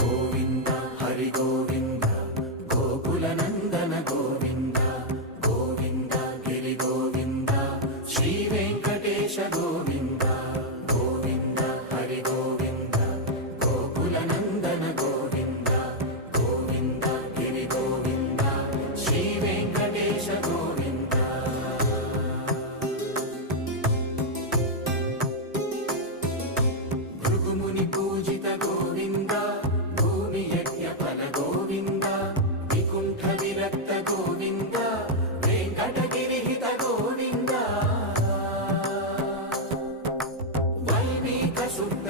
గోవింద హరి గోవింద గోకుల నందన గోవింద గోవింద గిరి గోవింద శ్రీ వెంకటేశ గోవింద గోవింద హరి గోవింద గోకుల నందన గోవింద గోవింద గిరి గోవింద శ్రీ వెంకటేశ గోవింద. భృగుముని పూజిత గోవింద భూమి యజ్ఞ ఫల గోవింద వికుంఠ విరక్త గోవింద వెంకటగిరిహిత గోవింద వైదిక శుద్ధ